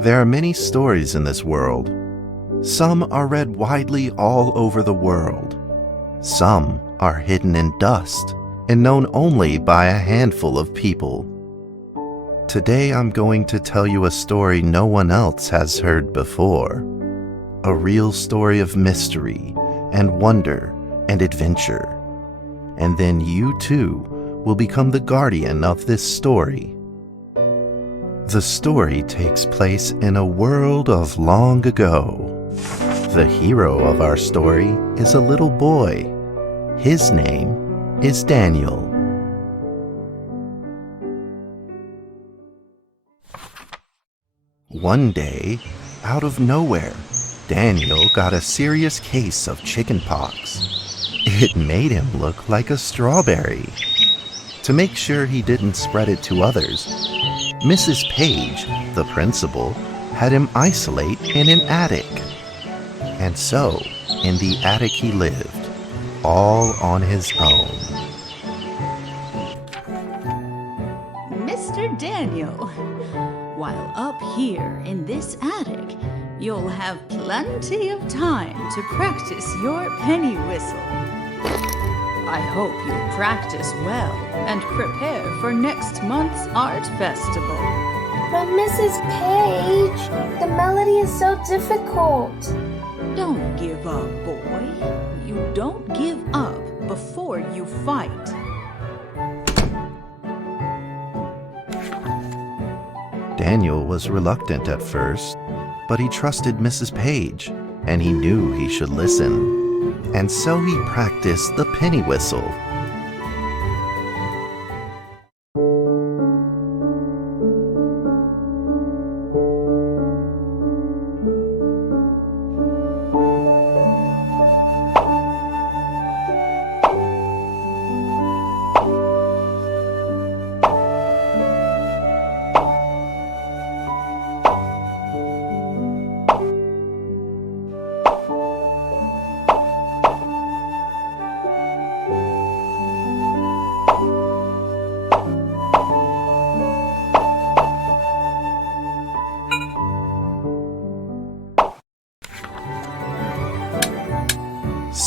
There are many stories in this world. Some are read widely all over the world. Some are hidden in dust and known only by a handful of people. Today I'm going to tell you a story no one else has heard before. A real story of mystery and wonder and adventure. And then you too will become the guardian of this story. The story takes place in a world of long ago. The hero of our story is a little boy. His name is Daniel. One day, out of nowhere, Daniel got a serious case of chickenpox. It made him look like a strawberry. To make sure he didn't spread it to others, Mrs. Page, the principal, had him isolate in an attic. And so, in the attic he lived, all on his own. Mr. Daniel, while up here in this attic, you'll have plenty of time to practice your penny whistle. I hope you practice well and prepare for next month's art festival. But Mrs. Page, the melody is so difficult. Don't give up, boy. You don't give up before you fight. Daniel was reluctant at first, but he trusted Mrs. Page, and he knew he should listen. And so he practiced the penny whistle.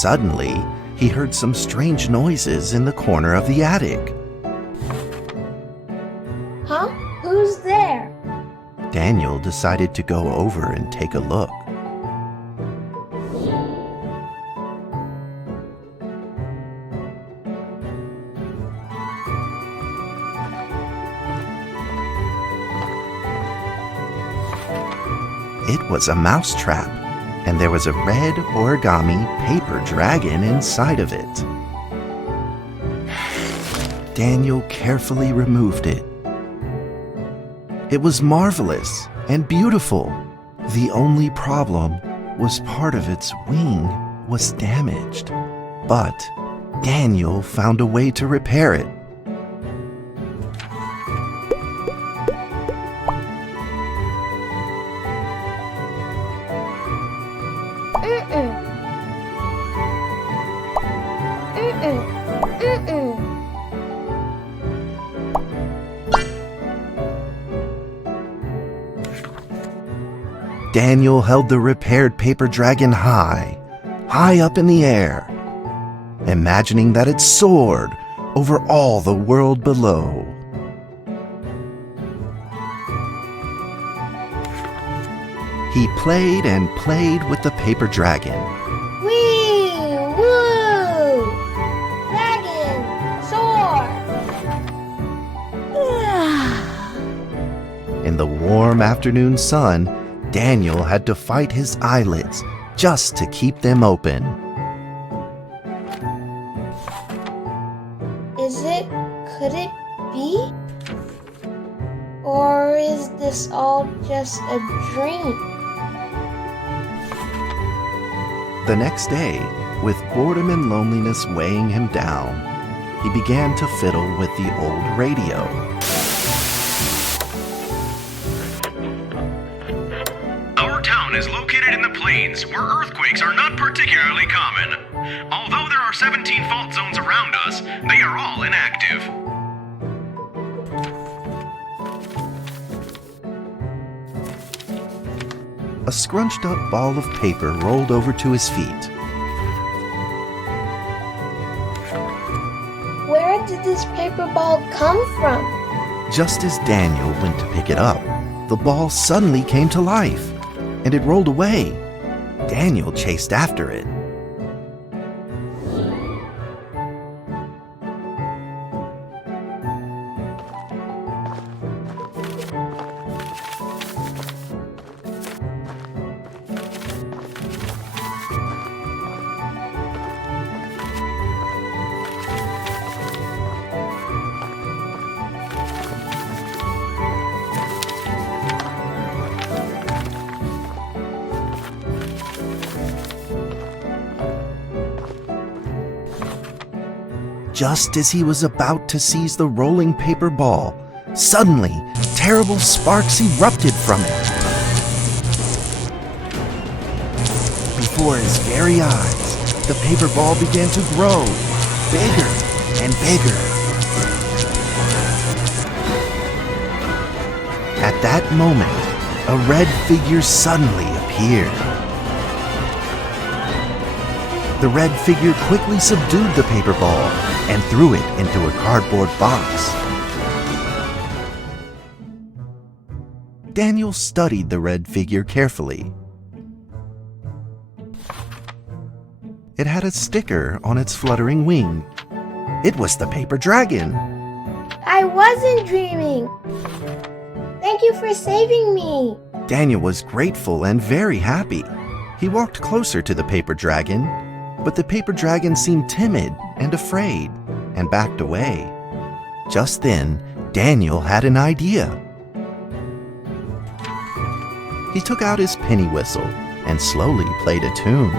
Suddenly, he heard some strange noises in the corner of the attic. Daniel decided to go over and take a look. It was a mousetrap, and there was a red origami paper dragon inside of it. Daniel carefully removed it. It was marvelous and beautiful. The only problem was part of its wing was damaged, but Daniel found a way to repair it. Daniel held the repaired paper dragon high up in the air, imagining that it soared over all the world below. He played and played with the paper dragon. Wee! Woo! Dragon! Soar! In the warm afternoon sun, Daniel had to fight his eyelids just to keep them open. Could it be? Or is this all just a dream? The next day, with boredom and loneliness weighing him down, he began to fiddle with the old radio. Our town is located in the plains where earthquakes are not particularly common. Although there are 17 fault zones around us, they are all inactive. A scrunched up ball of paper rolled over to his feet. Where did this paper ball come from? Just as Daniel went to pick it up, the ball suddenly came to life, and it rolled away. Daniel chased after it. Just as he was about to seize the rolling paper ball, suddenly, terrible sparks erupted from it. Before his very eyes, the paper ball began to grow, bigger and bigger. At that moment, a red figure suddenly appeared. The red figure quickly subdued the paper ball and threw it into a cardboard box. Daniel studied the red figure carefully. It had a sticker on its fluttering wing. It was the paper dragon. I wasn't dreaming. Thank you for saving me. Daniel was grateful and very happy. He walked closer to the paper dragon, but the paper dragon seemed timid and afraid and backed away. Just then, Daniel had an idea. He took out his penny whistle and slowly played a tune.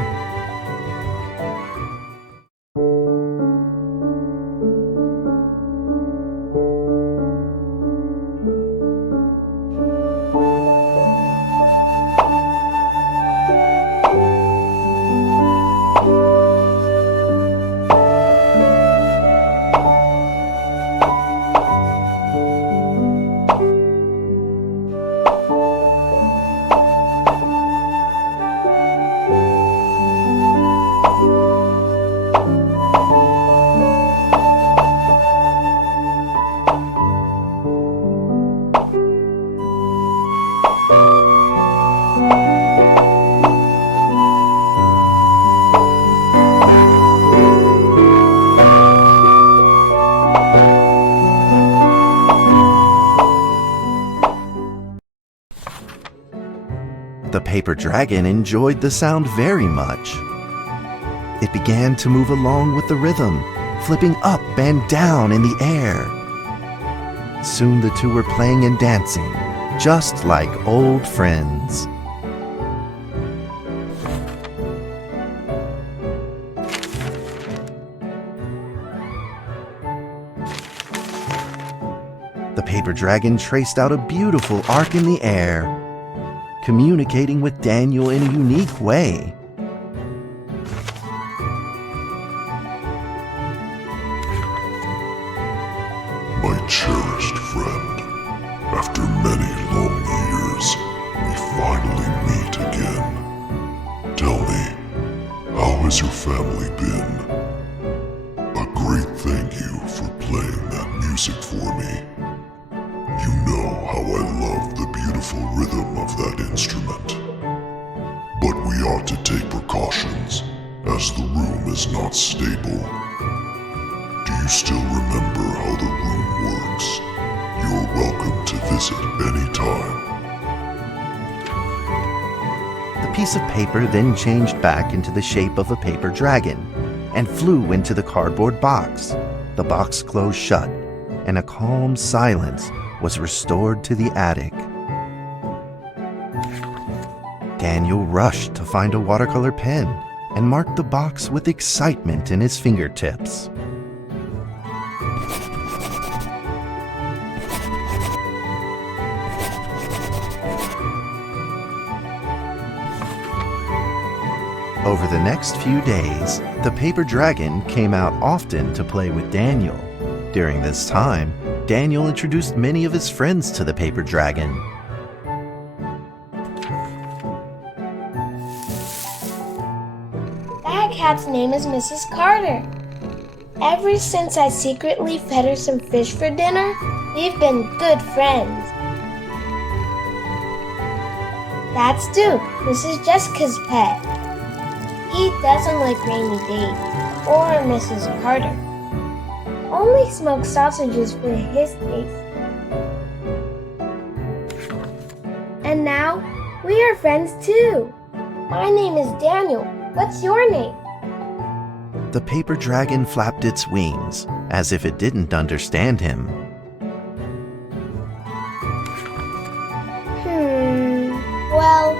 paper dragon enjoyed the sound very much. It began to move along with the rhythm, flipping up and down in the air. Soon the two were playing and dancing, just like old friends. The paper dragon traced out a beautiful arc in the air, communicating with Daniel in a unique way. My cherished friend, after many long years, we finally meet again. Tell me, how has your family been? A great thank you for playing that music for me. You know how I love the beautiful rhythm of that instrument. But we ought to take precautions, as the room is not stable. Do you still remember how the room works? You're welcome to visit anytime. The piece of paper then changed back into the shape of a paper dragon and flew into the cardboard box. The box closed shut, and a calm silence was restored to the attic. Daniel rushed to find a watercolor pen and marked the box with excitement in his fingertips. Over the next few days, the paper dragon came out often to play with Daniel. During this time, Daniel introduced many of his friends to the paper dragon. That cat's name is Mrs. Carter. Ever since I secretly fed her some fish for dinner, we've been good friends. That's Duke, Mrs. Jessica's pet. He doesn't like rainy days or Mrs. Carter. Only smoked sausages for his taste. And now, we are friends too. My name is Daniel. What's your name? The paper dragon flapped its wings, as if it didn't understand him. Well,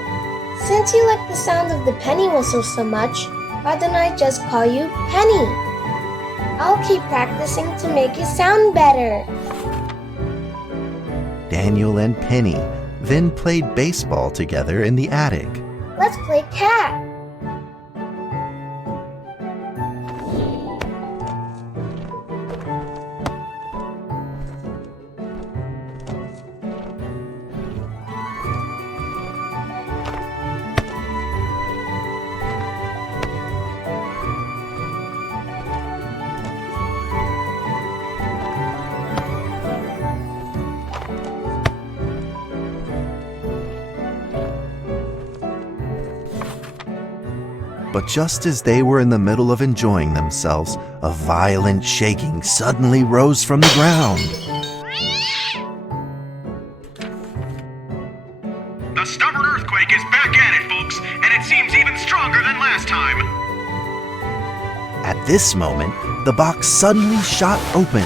since you like the sound of the penny whistle so much, why don't I just call you Penny? I'll keep practicing to make it sound better. Daniel and Penny then played baseball together in the attic. Let's play cat. But just as they were in the middle of enjoying themselves, a violent shaking suddenly rose from the ground. The stubborn earthquake is back at it, folks, and it seems even stronger than last time. At this moment, the box suddenly shot open,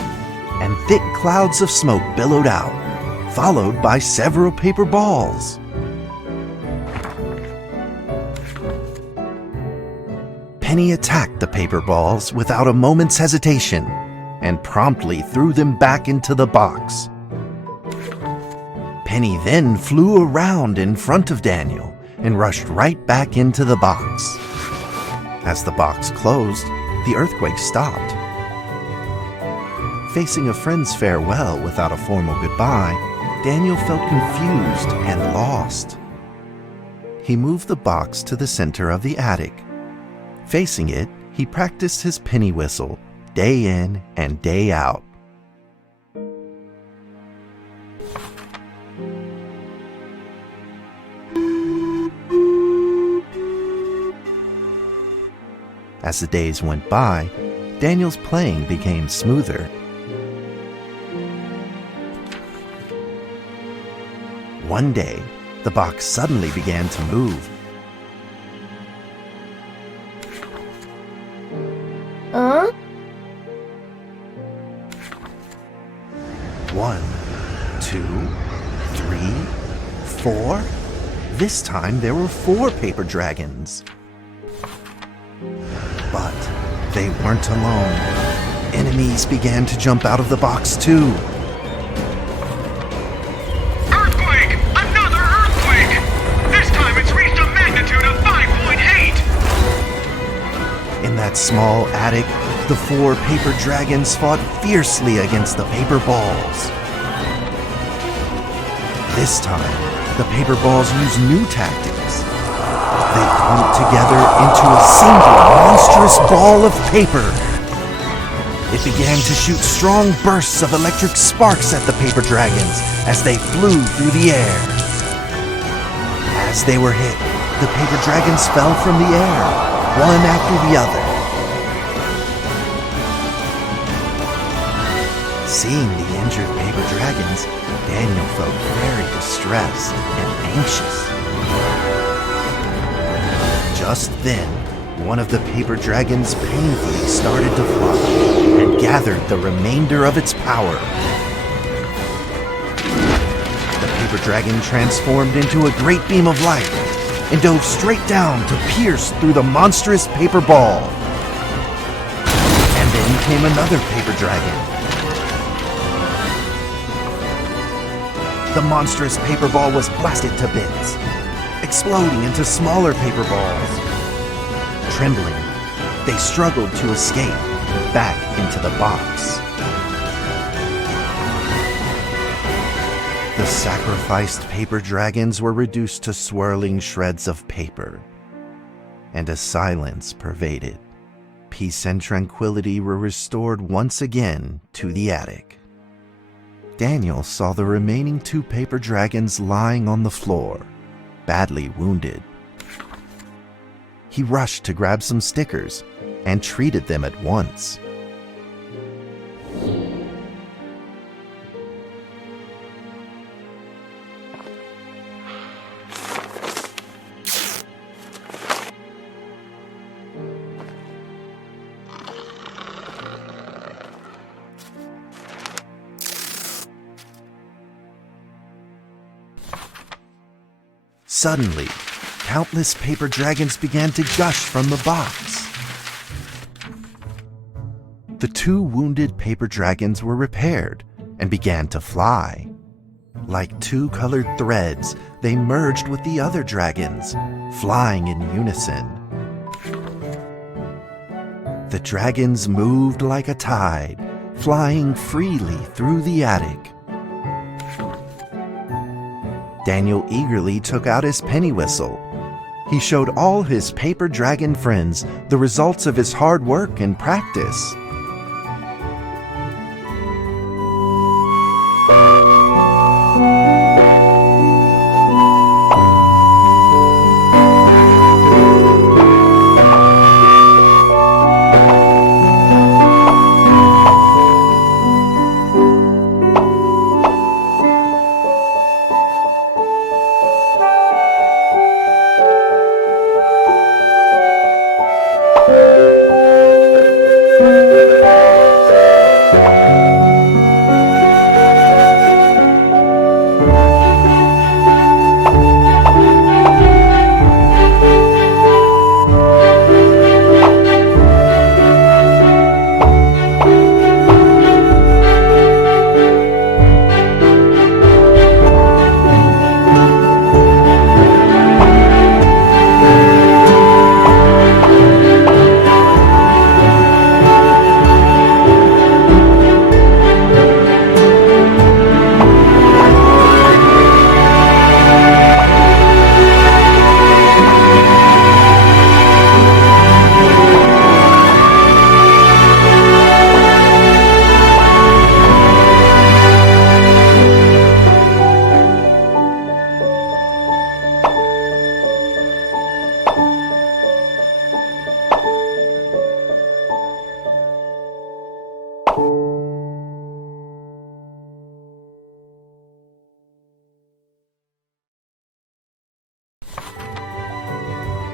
and thick clouds of smoke billowed out, followed by several paper balls. Penny attacked the paper balls without a moment's hesitation and promptly threw them back into the box. Penny then flew around in front of Daniel and rushed right back into the box. As the box closed, the earthquake stopped. Facing a friend's farewell without a formal goodbye, Daniel felt confused and lost. He moved the box to the center of the attic. Facing it, he practiced his penny whistle day in and day out. As the days went by, Daniel's playing became smoother. One day, the box suddenly began to move. Huh? 1, 2, 3, 4. This time there were 4 paper dragons. But they weren't alone. Enemies began to jump out of the box too. Earthquake! Another earthquake! This time it's reached a magnitude of 5.8! In that small attic, the 4 paper dragons fought fiercely against the paper balls. This time, the paper balls used new tactics. They clumped together into a single monstrous ball of paper. It began to shoot strong bursts of electric sparks at the paper dragons as they flew through the air. As they were hit, the paper dragons fell from the air, one after the other. Seeing the injured paper dragons, Daniel felt very distressed and anxious. Just then, one of the paper dragons painfully started to fly and gathered the remainder of its power. The paper dragon transformed into a great beam of light and dove straight down to pierce through the monstrous paper ball. And then came another paper dragon. The monstrous paper ball was blasted to bits, exploding into smaller paper balls. Trembling, they struggled to escape back into the box. The sacrificed paper dragons were reduced to swirling shreds of paper, and a silence pervaded. Peace and tranquility were restored once again to the attic. Daniel saw the remaining 2 paper dragons lying on the floor, badly wounded. He rushed to grab some stickers and treated them at once. Suddenly, countless paper dragons began to gush from the box. The 2 wounded paper dragons were repaired and began to fly. Like 2 colored threads, they merged with the other dragons, flying in unison. The dragons moved like a tide, flying freely through the attic. Daniel eagerly took out his penny whistle. He showed all his paper dragon friends the results of his hard work and practice.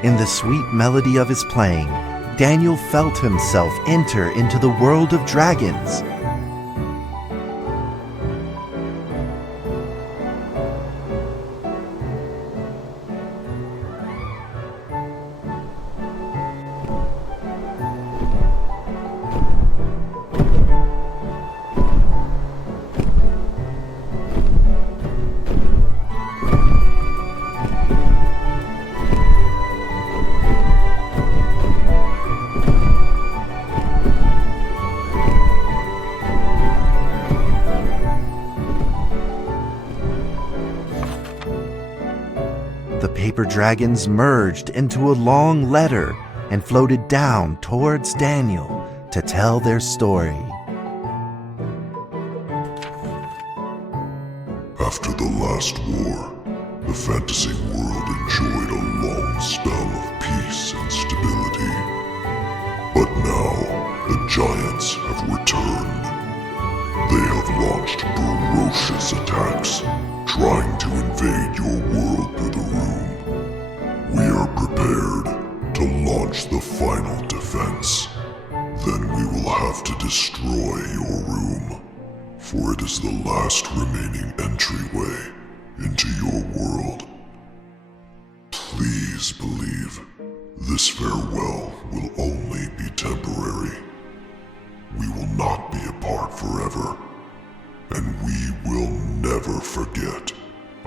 In the sweet melody of his playing, Daniel felt himself enter into the world of dragons. The paper dragons merged into a long letter and floated down towards Daniel to tell their story. After the last war, the fantasy world enjoyed a long spell of peace and stability. But now, the giants have returned. They have launched ferocious attacks, trying to invade your world through the room. We are prepared to launch the final defense. Then we will have to destroy your room, for it is the last remaining entryway into your world. Please believe this farewell will only be temporary. We will not be apart forever, and we will never forget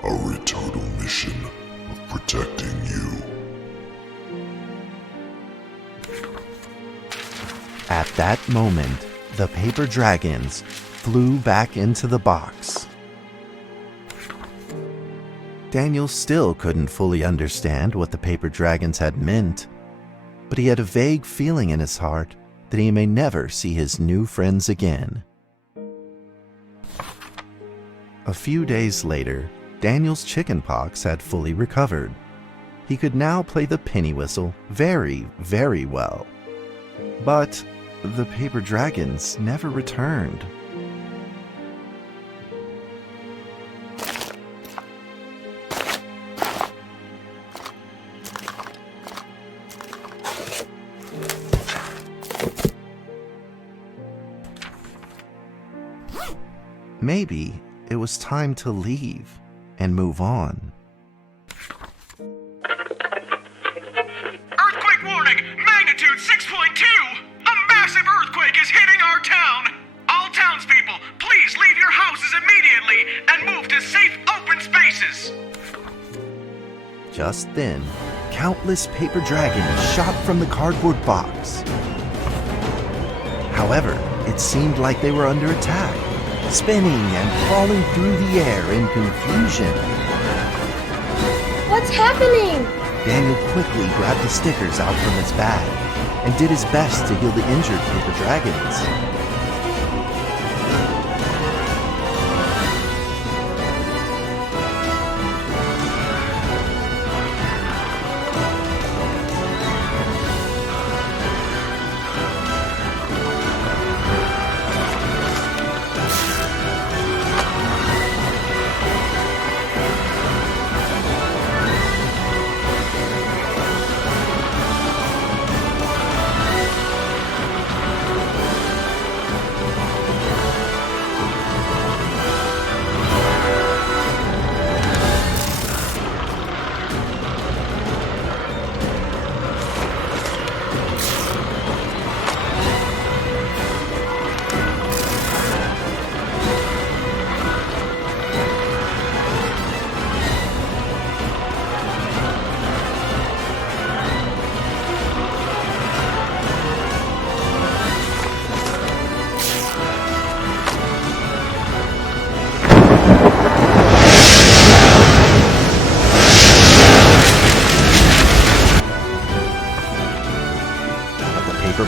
our eternal mission of protecting you. At that moment, the paper dragons flew back into the box. Daniel still couldn't fully understand what the paper dragons had meant, but he had a vague feeling in his heart that he may never see his new friends again. A few days later, Daniel's chickenpox had fully recovered. He could now play the penny whistle very, very well. But the paper dragons never returned. Maybe it was time to leave and move on. Earthquake warning! Magnitude 6.2! A massive earthquake is hitting our town! All townspeople, please leave your houses immediately and move to safe open spaces! Just then, countless paper dragons shot from the cardboard box. However, it seemed like they were under attack, spinning and falling through the air in confusion. What's happening? Daniel quickly grabbed the stickers out from his bag and did his best to heal the injured paper dragons.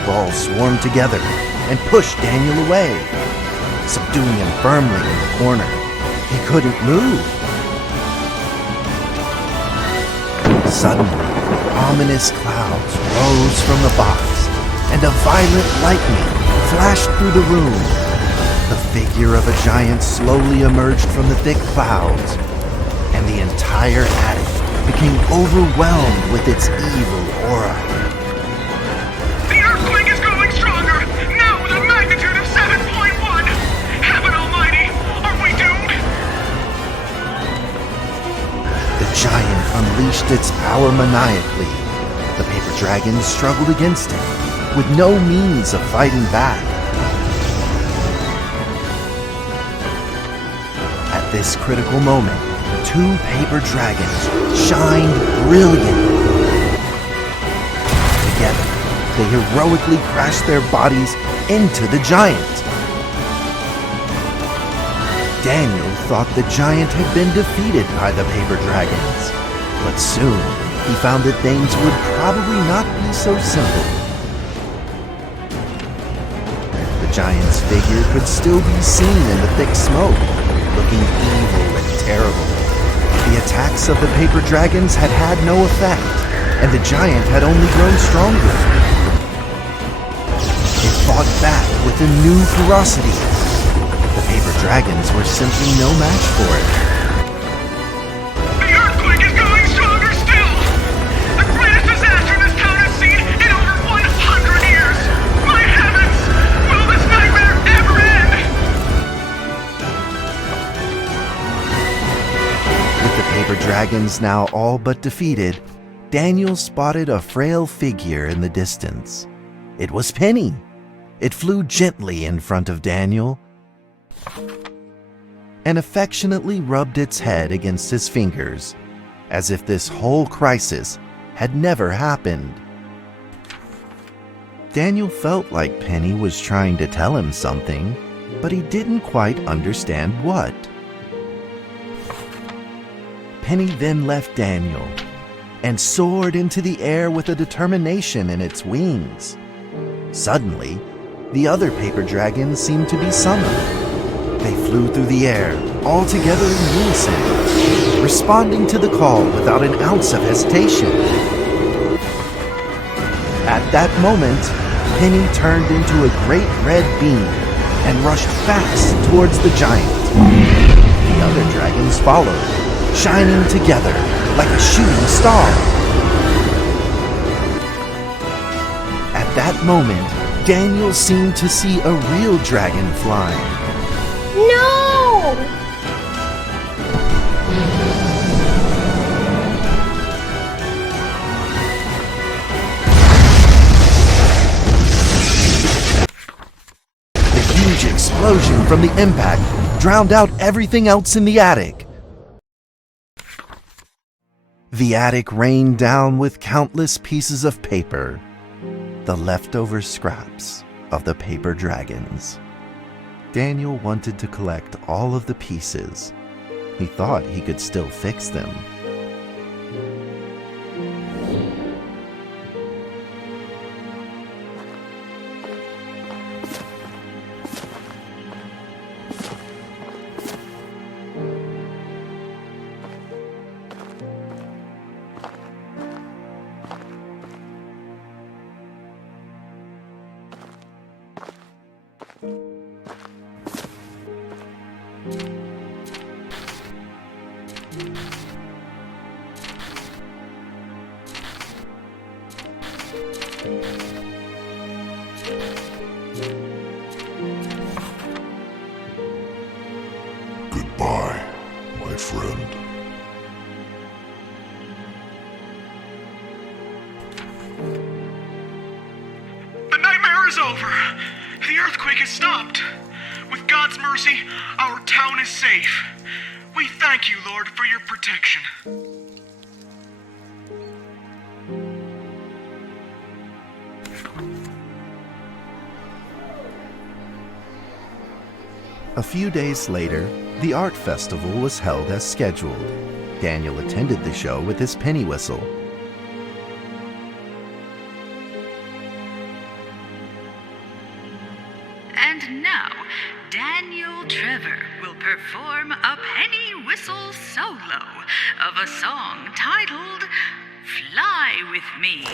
Balls swarmed together and pushed Daniel away, subduing him firmly in the corner. He couldn't move. Suddenly, ominous clouds rose from the box, and a violent lightning flashed through the room. The figure of a giant slowly emerged from the thick clouds, and the entire attic became overwhelmed with its evil aura. The earthquake is growing stronger, now with a magnitude of 7.1. Heaven almighty, are we doomed? The giant unleashed its power maniacally. The paper dragon struggled against it, with no means of fighting back. At this critical moment, two paper dragons shined brilliantly. Together, they heroically crashed their bodies into the giant. Daniel thought the giant had been defeated by the paper dragons, but soon he found that things would probably not be so simple. The giant's figure could still be seen in the thick smoke, looking evil and terrible. The attacks of the paper dragons had had no effect, and the giant had only grown stronger. It fought back with a new ferocity. The paper dragons were simply no match for it. The earthquake is going stronger still! The greatest disaster this town has seen in over 100 years! My heavens! Will this nightmare ever end? With the paper dragons now all but defeated, Daniel spotted a frail figure in the distance. It was Penny. It flew gently in front of Daniel and affectionately rubbed its head against his fingers, as if this whole crisis had never happened. Daniel felt like Penny was trying to tell him something, but he didn't quite understand what. Penny then left Daniel and soared into the air with a determination in its wings. Suddenly, the other paper dragons seemed to be summoned. They flew through the air, all together in unison, responding to the call without an ounce of hesitation. At that moment, Penny turned into a great red beam and rushed fast towards the giant. The other dragons followed, shining together like a shooting star. At that moment, Daniel seemed to see a real dragon flying. No! The huge explosion from the impact drowned out everything else in the attic. The attic rained down with countless pieces of paper, the leftover scraps of the paper dragons. Daniel wanted to collect all of the pieces. He thought he could still fix them. Goodbye, my friend. The nightmare is over. The earthquake has stopped. With God's mercy, our town is safe. We thank you, Lord, for your protection. A few days later, the art festival was held as scheduled. Daniel attended the show with his penny whistle. And now, Daniel Trevor will perform a penny whistle solo of a song titled Fly With Me.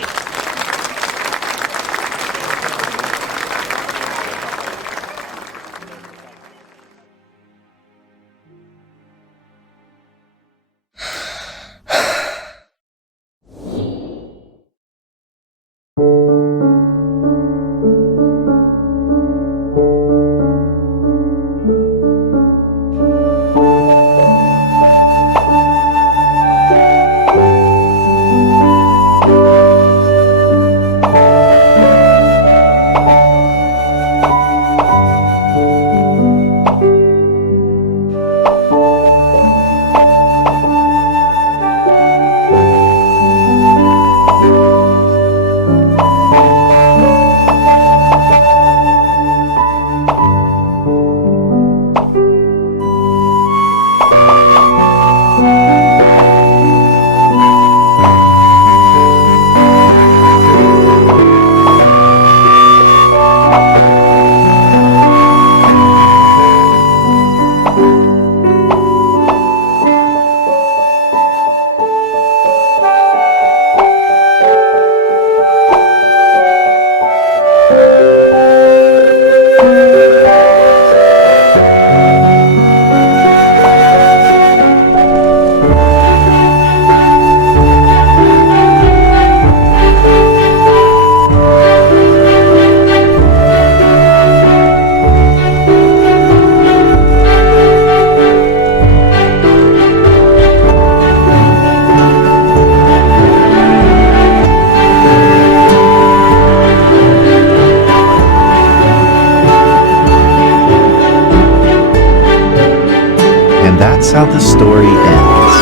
that's how the story ends.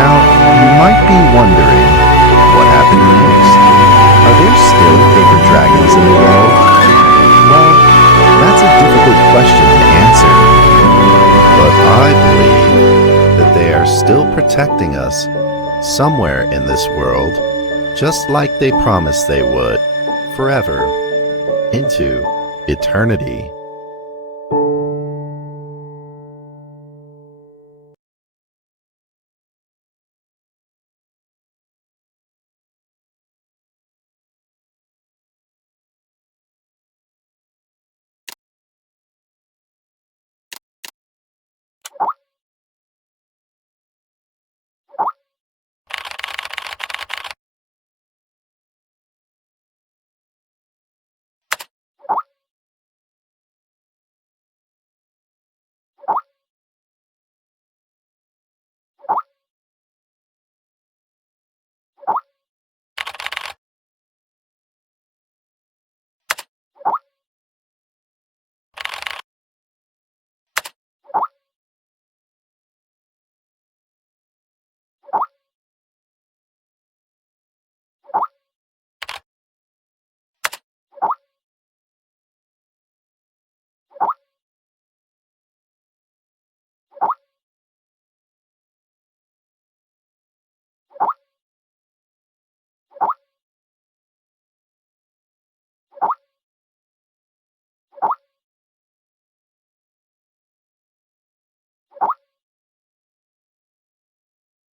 Now, you might be wondering, what happened next? Are there still paper dragons in the world? Well, that's a difficult question to answer. But I believe that they are still protecting us somewhere in this world, just like they promised they would, forever, into eternity.